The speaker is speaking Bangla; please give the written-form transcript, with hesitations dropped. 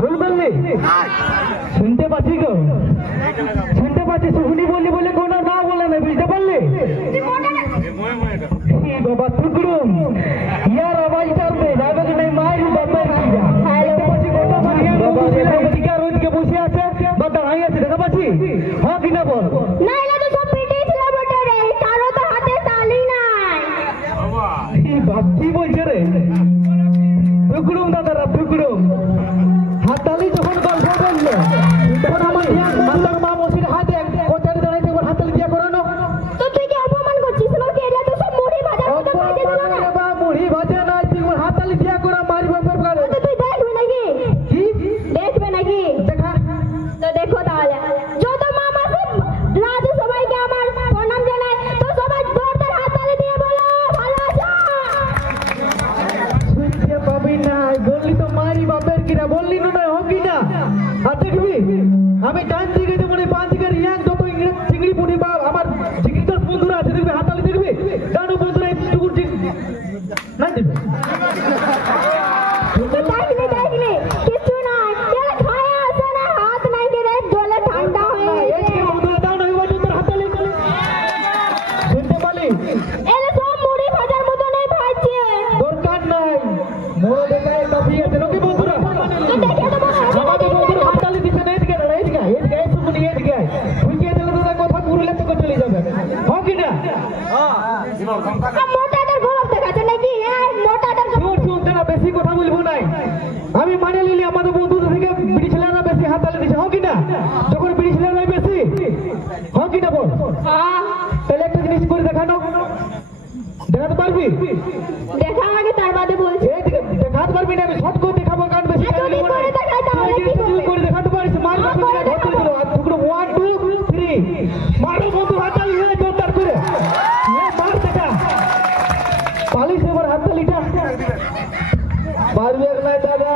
ভুল বললি? শুনতে পাচ্ছি গো, শুনতে পাচ্ছি। শুনি বললি বলে কোনো না বলে না, বুঝতে পারলি? বাবা টুকরুম ইয়ার আওয়াজ টালবে যাবে কি নাই মায়ের বাপের রোজকে বসে আছে বা দাঁড়াই আছে, দেখা পাচ্ছি? হ্যাঁ কিনা বল? কি বলছে রে টুকরুম দাদারা? টুকরুম হাততালি যখন গল্প বললো তখন আমার আমার মা মসির হাতে কোচারি দাঁড়াইছে, ওর হাততালি দিয়া করানো। মুড়ি ভাজা না, তুই ওর হাততালি দিয়া করা মারি বাপের কাছে। কি দেখবে নাকি? দেখা তো দেখো তাহলে, যত মামা রাজু সবাইকে আমার প্রণাম জানাই, তো সবাই জোরদার হাততালি দিয়ে বলো ভালো আছো। শুনতে পাবি না, বললি তো মারি বাপের কিনা, বললি না হোক কিনা। আর দেখবি আমি ডান দিকে যেমন পাঁচ দিকের ইয়াং যত ইংরেজ চিংড়ি পুনি বা আমার চিকিৎসক বন্ধুরা আছে দেখবি, হাততালি দেখবি। ডানু বন্ধুরা টুকুর না দেবে দেখলি কিছু নাই, খায়া আছে না, হাত নাই কে রে, জলে ঠান্ডা হয়ে গেছে। শুনতে পারলি? এলে সব মুড়ি ভাজার মতো নেই ভাজছে। দরকার নাই, মোড় দেখায় কফি আছে নাকি বন্ধুরা? তো দেখে তো মনে হয় আমাদের বন্ধুরা হাততালি দিচ্ছে না, এদিকে দাঁড়া, এদিকে আয়, এদিকে আয়, শুনি এদিকে আয়। ঢুকিয়ে দিলে তোরা কথা পুরলে তোকে চলে যাবে, হোক কিনা? মোটাটার গরম দেখাচ্ছে নাকি? মোটাটার শুনতে না, বেশি কথা বলবো নাই। আমি মানে নিলি আমাদের বন্ধুদের থেকে বিড়ি ছেলেরা বেশি হাততালি দিচ্ছে, হোক কিনা? যখন বিড়ি ছেলেরা বেশি, হোক কিনা বল? তাহলে একটা জিনিস করে দেখানো, দেখাতে পারবি? দেখা আগে তার বাদে বলছি। দেখাতে পারবি না? আমি শর্ট করে দেখাবো, কারণ বেশি যদি করে দেখাই তাহলে কি হবে? করে দেখাতে পারিস, মার টুকরো 1 2 3 মারো বন্ধু, হাততালি হয়ে জোরদার করে মার দেখা পালিস। এবার হাততালিটা পারবে না দাদা।